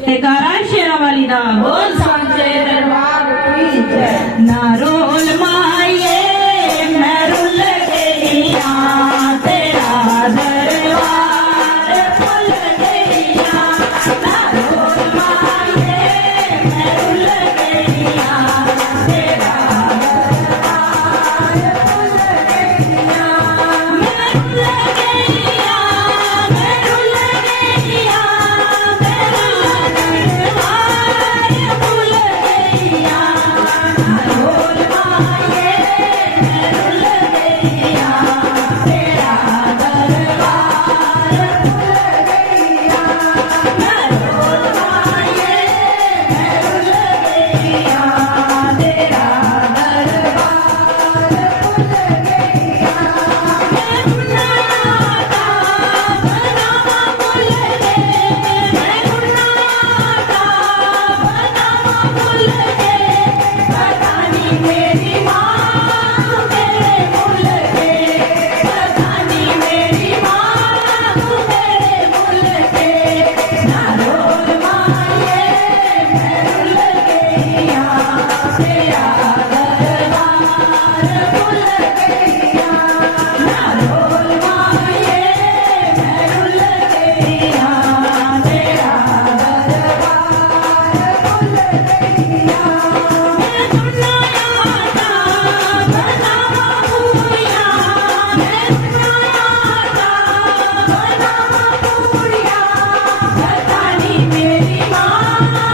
जयकारा शेरावाली दा बोल सांचे दरबार की जय। नारोल माये मैं रुल गईया तेरा दरबार खुल गईया। नारोल माये मैं रुल गईया तेरा दरबार खुल गईया। मैं रुल गईया मैं रुल गईया तेरा दरबार खुल गईया। नारोल माये मैं रुल गईया तेरा दरबार खुल गईया। नारोल माये मैं रुल गईया तेरा दरबार खुल गईया। मैं गुनाता बनावा भूल गए मैं गुनाता बनावा भूल गए। पता नहीं मेरी माँ मेरे भूल गए। पता नहीं मेरी माँ मेरे भूल गए। नारोल माये मैं रुल गईया तेरा दरबार खुल गईया। नारोल माये मैं रुल गईया तेरा दरबार खुल गईया। मैं गुनाता बनावा भूलिया मैं गुनाता बनावा भूलिया। पता नहीं मेरी माँ